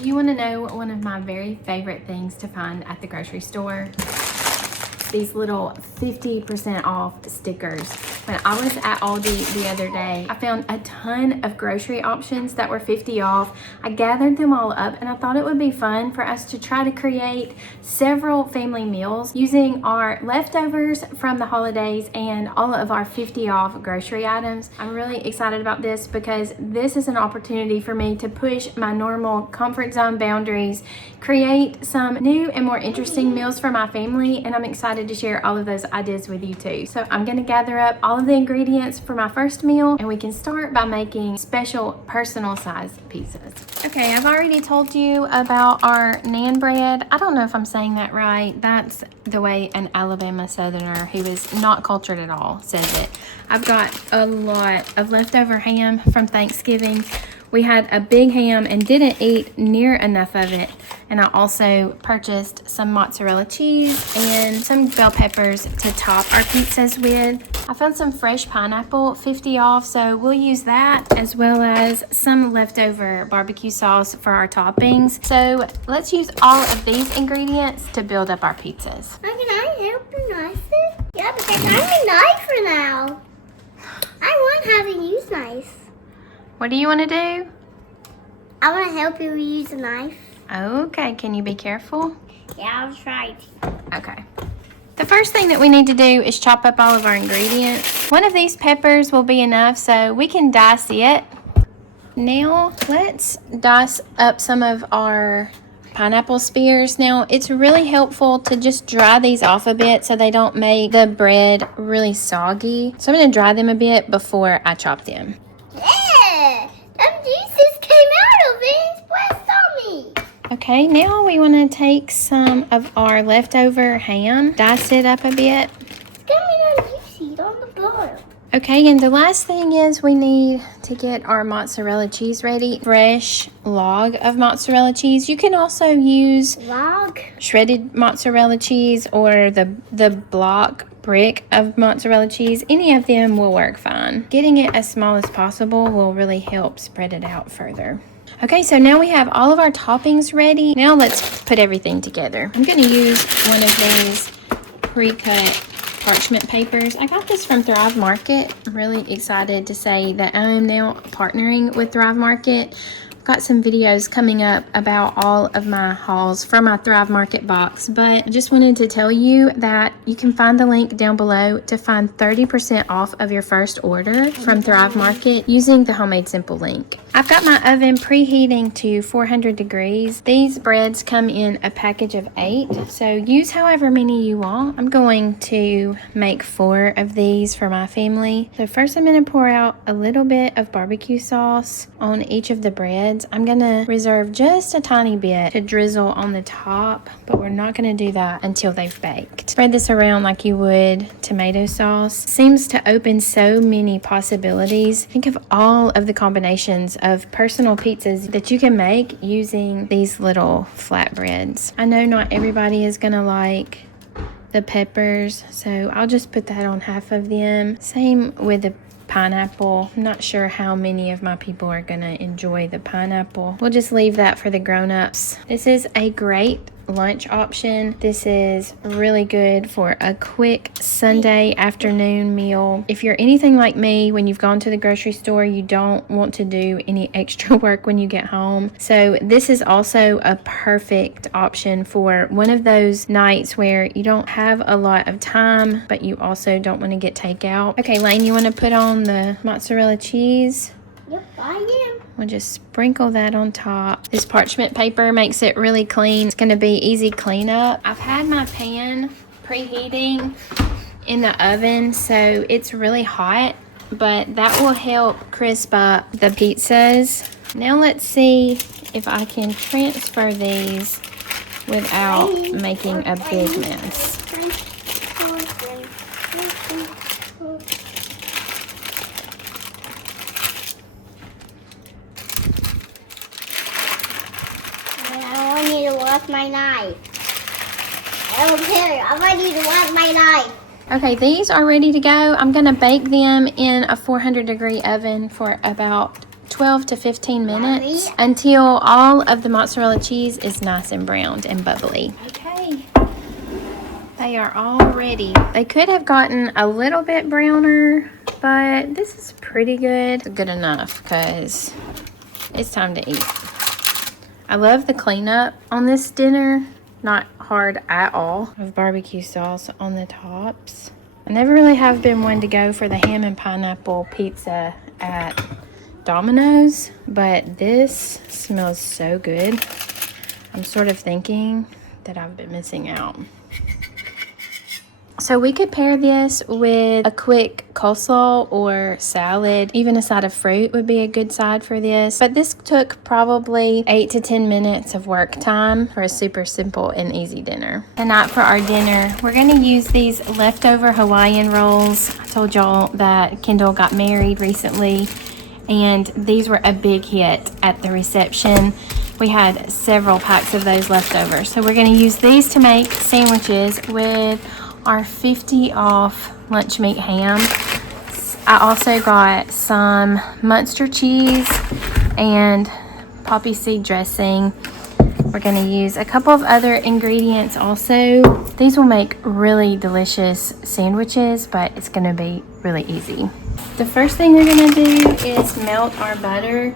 Do you want to know one of my very favorite things to find at the grocery store? These little 50% off stickers. When I was at Aldi the other day, I found a ton of grocery options that were 50 off. I gathered them all up and I thought it would be fun for us to try to create several family meals using our leftovers from the holidays and all of our 50 off grocery items. I'm really excited about this because this is an opportunity for me to push my normal comfort zone boundaries, create some new and more interesting meals for my family, and I'm excited to share all of those ideas with you too. So I'm gonna gather up all of the ingredients for my first meal and we can start by making special personal size pizzas. Okay, I've already told you about our Naan bread. I don't know if I'm saying that right. That's the way an Alabama Southerner who is not cultured at all says it. I've got a lot of leftover ham from Thanksgiving. We had a big ham and didn't eat near enough of it. And I also purchased some mozzarella cheese and some bell peppers to top our pizzas with. I found some fresh pineapple, 50 off, so we'll use that as well as some leftover barbecue sauce for our toppings. So let's use all of these ingredients to build up our pizzas. Can I help you knife it? Yeah, because I'm a knifer now. I want how to use knife. What do you want to do? I want to help you use a knife. Okay, can you be careful? Yeah, I'll try to. Okay. The first thing that we need to do is chop up all of our ingredients. One of these peppers will be enough, so we can dice it. Now, let's dice up some of our pineapple spears. Now, it's really helpful to just dry these off a bit so they don't make the bread really soggy. So I'm going to dry them a bit before I chop them. Yeah! Them juices came out of it. Splash on me. Okay, now we want to take some of our leftover ham, dice it up a bit. It's coming on juicy on the bottom. Okay, and the last thing is we need to get our mozzarella cheese ready. Fresh log of mozzarella cheese. You can also use Log. shredded mozzarella cheese or the block brick of mozzarella cheese. Any of them will work fine. Getting it as small as possible will really help spread it out further. Okay, so now we have all of our toppings ready. Now let's put everything together. I'm going to use one of those pre-cut parchment papers. I got this from Thrive Market. I'm really excited to say that I am now partnering with Thrive Market. I've got some videos coming up about all of my hauls from my Thrive Market box, but I just wanted to tell you that you can find the link down below to find 30% off of your first order from Thrive Market using the Homemade Simple link. I've got my oven preheating to 400 degrees. These breads come in a package of 8, so use however many you want. I'm going to make 4 of these for my family. So first I'm going to pour out a little bit of barbecue sauce on each of the breads. I'm going to reserve just a tiny bit to drizzle on the top, but we're not going to do that until they've baked. Spread this around like you would tomato sauce. Seems to open so many possibilities. Think of all of the combinations of personal pizzas that you can make using these little flatbreads. I know not everybody is going to like the peppers, so I'll just put that on half of them. Same with the pineapple. I'm not sure how many of my people are going to enjoy the pineapple. We'll just leave that for the grown-ups. This is a great lunch option. This is really good for a quick Sunday afternoon meal. If you're anything like me, when you've gone to the grocery store, you don't want to do any extra work when you get home. So this is also a perfect option for one of those nights where you don't have a lot of time, but you also don't want to get takeout. Okay, Lane, you want to put on the mozzarella cheese? Yep, I am. We'll just sprinkle that on top. This parchment paper makes it really clean. It's going to be easy cleanup. I've had my pan preheating in the oven, so it's really hot, but that will help crisp up the pizzas. Now let's see if I can transfer these without making a big mess. My knife. I don't care. I want you to want my knife. Okay, these are ready to go. I'm going to bake them in a 400 degree oven for about 12 to 15 minutes until all of the mozzarella cheese is nice and browned and bubbly. Okay, they are all ready. They could have gotten a little bit browner, but this is pretty good. It's good enough because it's time to eat. I love the cleanup on this dinner. Not hard at all. With barbecue sauce on the tops. I never really have been one to go for the ham and pineapple pizza at Domino's, but this smells so good. I'm sort of thinking that I've been missing out. So we could pair this with a quick coleslaw or salad. Even a side of fruit would be a good side for this. But this took probably 8 to 10 minutes of work time for a super simple and easy dinner. Tonight for our dinner, we're going to use these leftover Hawaiian rolls. I told y'all that Kendall got married recently, and these were a big hit at the reception. We had several packs of those left over. So we're going to use these to make sandwiches with our 50 off lunch meat ham. I also got some Munster cheese and poppy seed dressing. We're going to use a couple of other ingredients also. These will make really delicious sandwiches, but it's going to be really easy. The first thing we're going to do is melt our butter.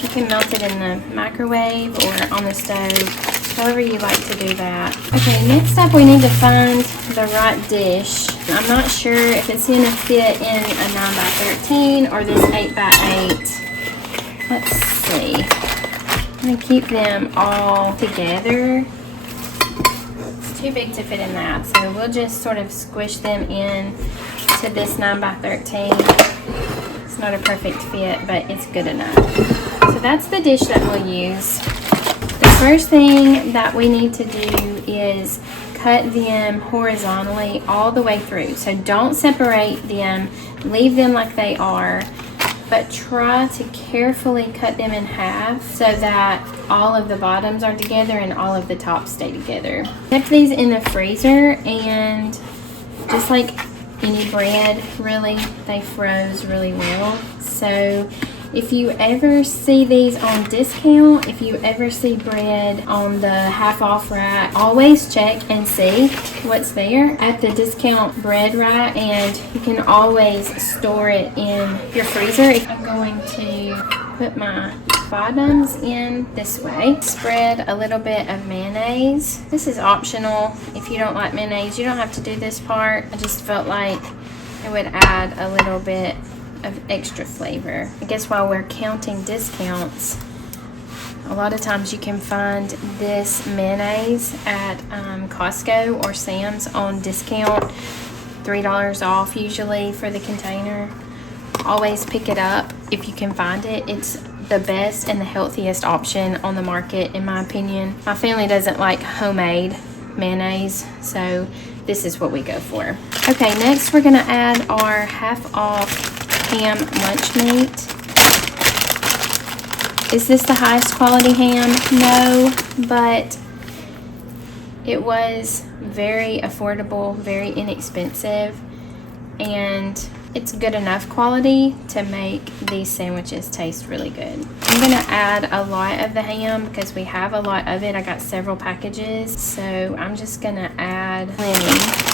You can melt it in the microwave or on the stove, however you like to do that. Okay, next up we need to find the right dish. I'm not sure if it's going to fit in a 9x13 or this 8x8. Let's see. I'm going to keep them all together. It's too big to fit in that, so we'll just sort of squish them in to this 9x13. It's not a perfect fit, but it's good enough. So that's the dish that we'll use. The first thing that we need to do is cut them horizontally all the way through. So don't separate them, leave them like they are, but try to carefully cut them in half so that all of the bottoms are together and all of the tops stay together. Kept these in the freezer, and just like any bread, really, they froze really well. So if you ever see these on discount, if you ever see bread on the half off rack, always check and see what's there at the discount bread rack, and you can always store it in your freezer. I'm going to put my bottoms in this way. Spread a little bit of mayonnaise. This is optional. If you don't like mayonnaise, you don't have to do this part. I just felt like it would add a little bit of extra flavor. I guess while we're counting discounts, a lot of times you can find this mayonnaise at Costco or Sam's on discount, $3 off usually for the container. Always pick it up if you can find it. It's the best and the healthiest option on the market, in my opinion. My family doesn't like homemade mayonnaise, so this is what we go for. Okay, next we're gonna add our half off ham lunch meat. Is this the highest quality ham? No, but it was very affordable, very inexpensive, and it's good enough quality to make these sandwiches taste really good. I'm gonna add a lot of the ham because we have a lot of it. I got several packages, so I'm just gonna add plenty.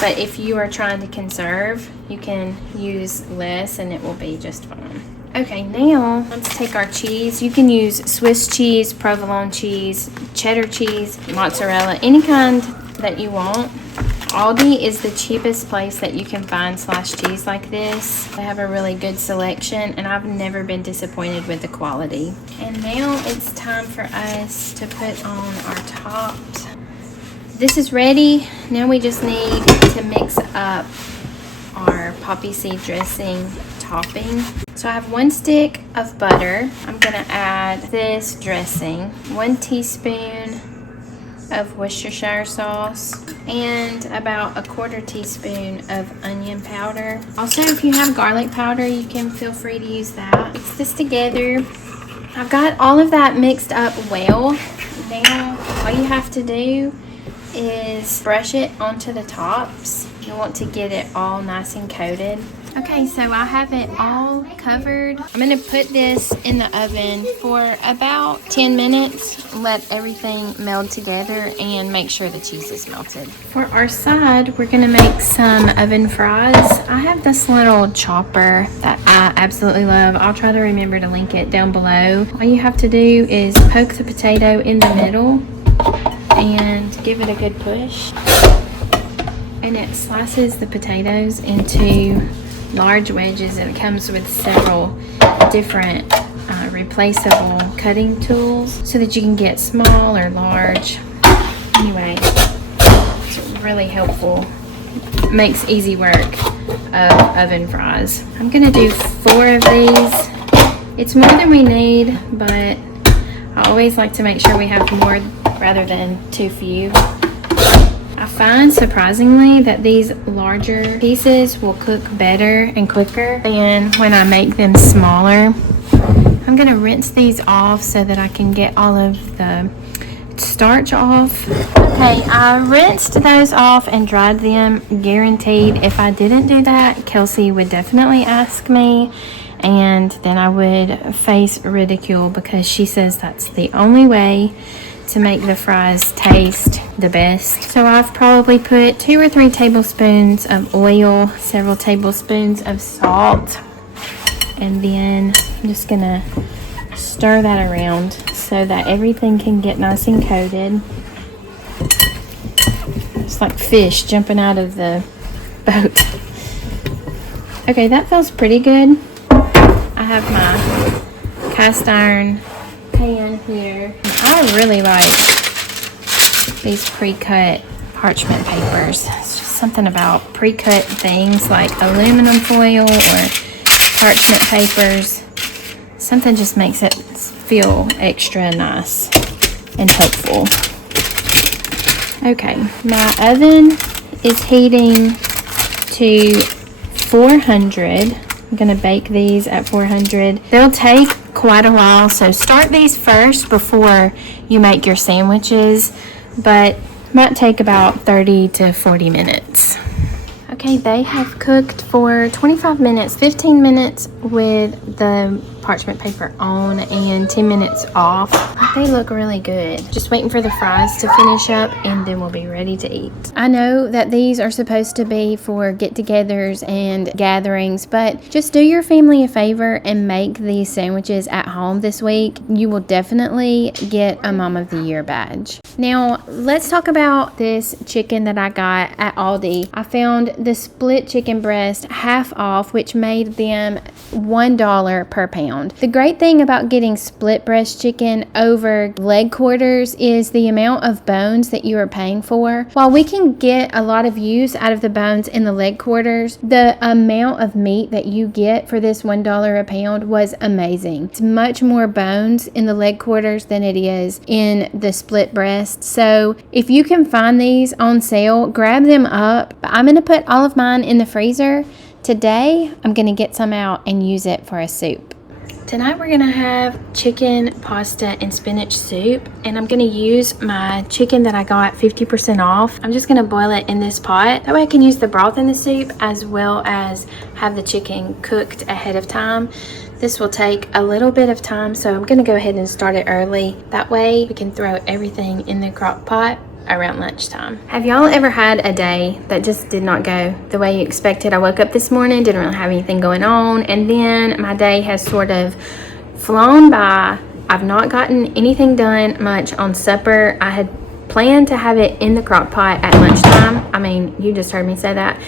But if you are trying to conserve, you can use less and it will be just fine. Okay, now let's take our cheese. You can use Swiss cheese, provolone cheese, cheddar cheese, mozzarella, any kind that you want. Aldi is the cheapest place that you can find sliced cheese like this. They have a really good selection, and I've never been disappointed with the quality. And now it's time for us to put on our tops. This is ready. Now we just need to mix up our poppy seed dressing topping. So I have 1 stick of butter. I'm gonna add this dressing, 1 teaspoon of Worcestershire sauce, and about 1/4 teaspoon of onion powder. Also, if you have garlic powder, you can feel free to use that. Mix this together. I've got all of that mixed up well. Now all you have to do is brush it onto the tops. You want to get it all nice and coated. Okay, so I have it all covered. I'm gonna put this in the oven for about 10 minutes. Let everything meld together and make sure the cheese is melted. For our side, we're gonna make some oven fries. I have this little chopper that I absolutely love. I'll try to remember to link it down below. All you have to do is poke the potato in the middle and give it a good push. And it slices the potatoes into large wedges, and it comes with several different replaceable cutting tools so that you can get small or large. Anyway, it's really helpful. Makes easy work of oven fries. I'm gonna do 4 of these. It's more than we need, but I always like to make sure we have more rather than too few. I find surprisingly that these larger pieces will cook better and quicker than when I make them smaller. I'm gonna rinse these off so that I can get all of the starch off. Okay, I rinsed those off and dried them. Guaranteed if I didn't do that, Kelsey would definitely ask me, and then I would face ridicule because she says that's the only way to make the fries taste the best. So I've probably put 2 or 3 tablespoons of oil, several tablespoons of salt, and then I'm just gonna stir that around so that everything can get nice and coated. It's like fish jumping out of the boat. Okay, that feels pretty good. I have my cast iron pan here. I really like these pre-cut parchment papers. It's just something about pre-cut things like aluminum foil or parchment papers. Something just makes it feel extra nice and helpful. Okay, my oven is heating to 400. I'm gonna bake these at 400. They'll take quite a while, so start these first before you make your sandwiches, but might take about 30 to 40 minutes. Okay, they have cooked for 25 minutes, 15 minutes with the parchment paper on and 10 minutes off. They look really good. Just waiting for the fries to finish up and then we'll be ready to eat. I know that these are supposed to be for get-togethers and gatherings, but just do your family a favor and make these sandwiches at home this week. You will definitely get a Mom of the Year badge. Now, let's talk about this chicken that I got at Aldi. I found the split chicken breast half off, which made them $1 per pound. The great thing about getting split breast chicken over leg quarters is the amount of bones that you are paying for. While we can get a lot of use out of the bones in the leg quarters, the amount of meat that you get for this $1 a pound was amazing. It's much more bones in the leg quarters than it is in the split breast. So if you can find these on sale, grab them up. But I'm going to put all of mine in the freezer. Today, I'm going to get some out and use it for a soup. Tonight we're gonna have chicken, pasta, and spinach soup, and I'm gonna use my chicken that I got 50% off. I'm just gonna boil it in this pot. That way I can use the broth in the soup as well as have the chicken cooked ahead of time. This will take a little bit of time, so I'm gonna go ahead and start it early. That way we can throw everything in the crock pot around lunchtime. Have y'all ever had a day that just did not go the way you expected? I woke up this morning, didn't really have anything going on, and then my day has sort of flown by. I've not gotten anything done much on supper. I had planned to have it in the crock pot at lunchtime. I mean, you just heard me say that.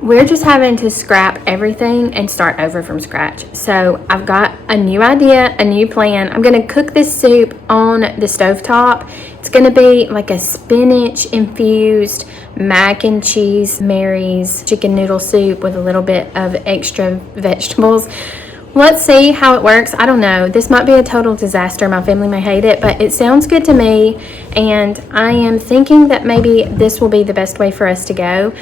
We're just having to scrap everything and start over from scratch. So I've got a new idea, a new plan. I'm gonna cook this soup on the stovetop. It's gonna be like a spinach infused mac and cheese Mary's chicken noodle soup with a little bit of extra vegetables. Let's see how it works. I don't know. This might be a total disaster. My family may hate it, but it sounds good to me. And I am thinking that maybe this will be the best way for us to go.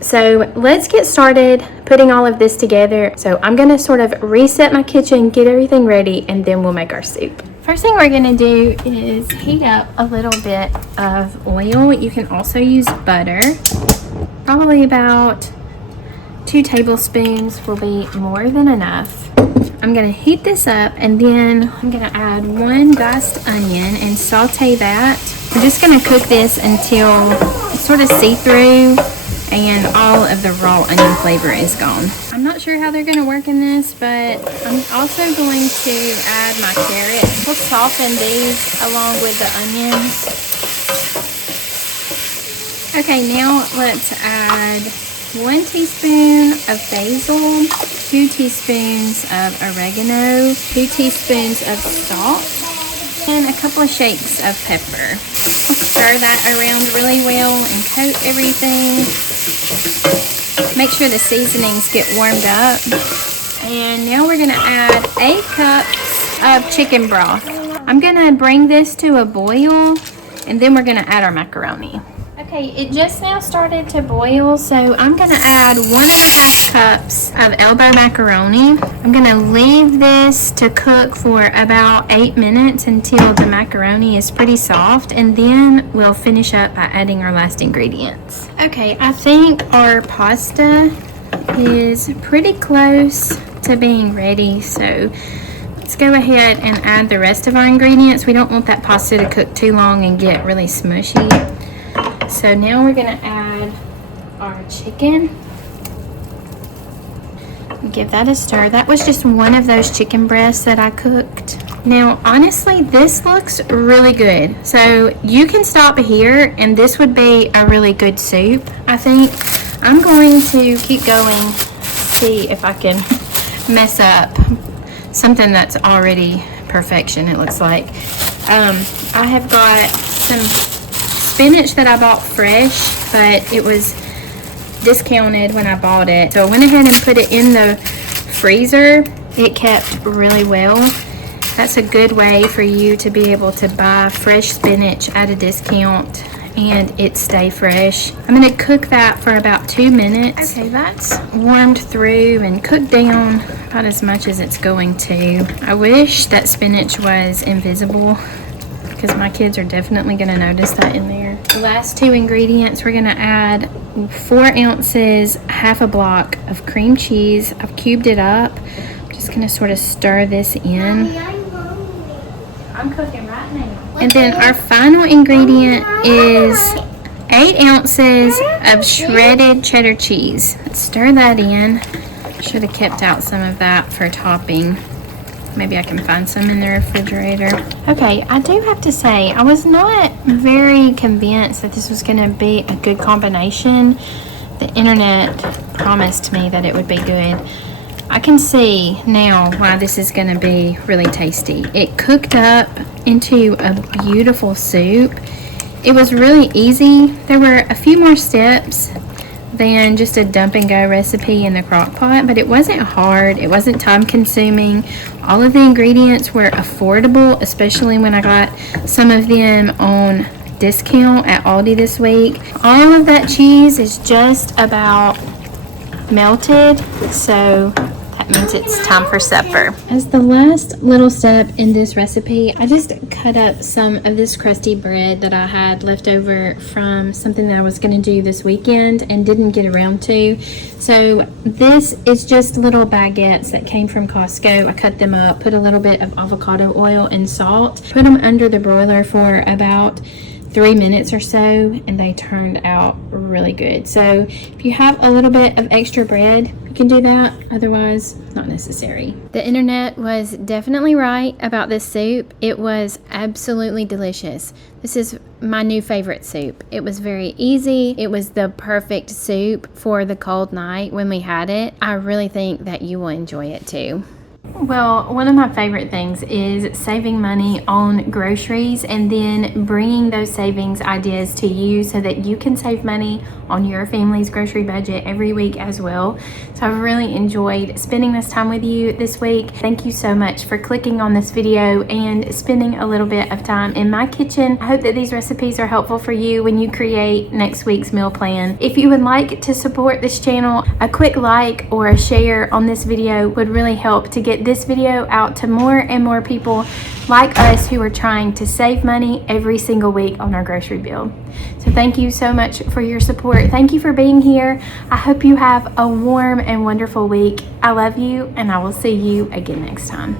So let's get started putting all of this together. So I'm gonna sort of reset my kitchen, get everything ready, and then we'll make our soup. First thing we're gonna do is heat up a little bit of oil. You can also use butter, probably about 2 tablespoons will be more than enough. I'm gonna heat this up and then I'm gonna add 1 diced onion and saute that. We're just gonna cook this until it's sort of see-through and all of the raw onion flavor is gone. I'm not sure how they're gonna work in this, but I'm also going to add my carrots. We'll soften these along with the onions. Okay, now let's add 1 teaspoon of basil, 2 teaspoons of oregano, 2 teaspoons of salt, and a couple of shakes of pepper. We'll stir that around really well and coat everything. Make sure the seasonings get warmed up. And now we're gonna add 8 cups of chicken broth. I'm gonna bring this to a boil and then we're gonna add our macaroni. Okay, it just now started to boil, so I'm gonna add 1.5 cups of elbow macaroni. I'm gonna leave this to cook for about 8 minutes until the macaroni is pretty soft, and then we'll finish up by adding our last ingredients. Okay, I think our pasta is pretty close to being ready, so let's go ahead and add the rest of our ingredients. We don't want that pasta to cook too long and get really smushy. So now we're gonna add our chicken. Give that a stir. That was just one of those chicken breasts that I cooked. Now, honestly, this looks really good. So you can stop here and this would be a really good soup, I think. I'm going to keep going, see if I can mess up something that's already perfection, it looks like. I have got some spinach that I bought fresh, but it was discounted when I bought it. So I went ahead and put it in the freezer. It kept really well. That's a good way for you to be able to buy fresh spinach at a discount and it stay fresh. I'm gonna cook that for about 2 minutes. Okay, that's warmed through and cooked down about as much as it's going to. I wish that spinach was invisible, because my kids are definitely going to notice that in there. The last 2 ingredients, we're going to add 4 ounces, half a block of cream cheese. I've cubed it up. I'm just going to sort of stir this in. Mommy, I'm hungry. I'm cooking right now. And then our final ingredient is 8 ounces of shredded cheddar cheese. Let's stir that in. Should have kept out some of that for topping. Maybe I can find some in the refrigerator. Okay, I do have to say, I was not very convinced that this was gonna be a good combination. The internet promised me that it would be good. I can see now why this is gonna be really tasty. It cooked up into a beautiful soup. It was really easy. There were a few more steps than just a dump and go recipe in the crock pot, but it wasn't hard, it wasn't time consuming. All of the ingredients were affordable, especially when I got some of them on discount at Aldi this week. All of that cheese is just about melted, so that means it's time for supper. As the last little step in this recipe, I just cut up some of this crusty bread that I had left over from something that I was going to do this weekend and didn't get around to. So this is just little baguettes that came from Costco. I cut them up, put a little bit of avocado oil and salt, put them under the broiler for about 3 minutes or so, and they turned out really good. So if you have a little bit of extra bread, you can do that, otherwise not necessary. The internet was definitely right about this soup. It was absolutely delicious. This is my new favorite soup. It was very easy. It was the perfect soup for the cold night when we had it. I really think that you will enjoy it too. Well, one of my favorite things is saving money on groceries and then bringing those savings ideas to you so that you can save money on your family's grocery budget every week as well. So I've really enjoyed spending this time with you this week. Thank you so much for clicking on this video and spending a little bit of time in my kitchen. I hope that these recipes are helpful for you when you create next week's meal plan. If you would like to support this channel, a quick like or a share on this video would really help to get get this video out to more and more people like us who are trying to save money every single week on our grocery bill. So thank you so much for your support. Thank you for being here. I hope you have a warm and wonderful week. I love you, and I will see you again next time.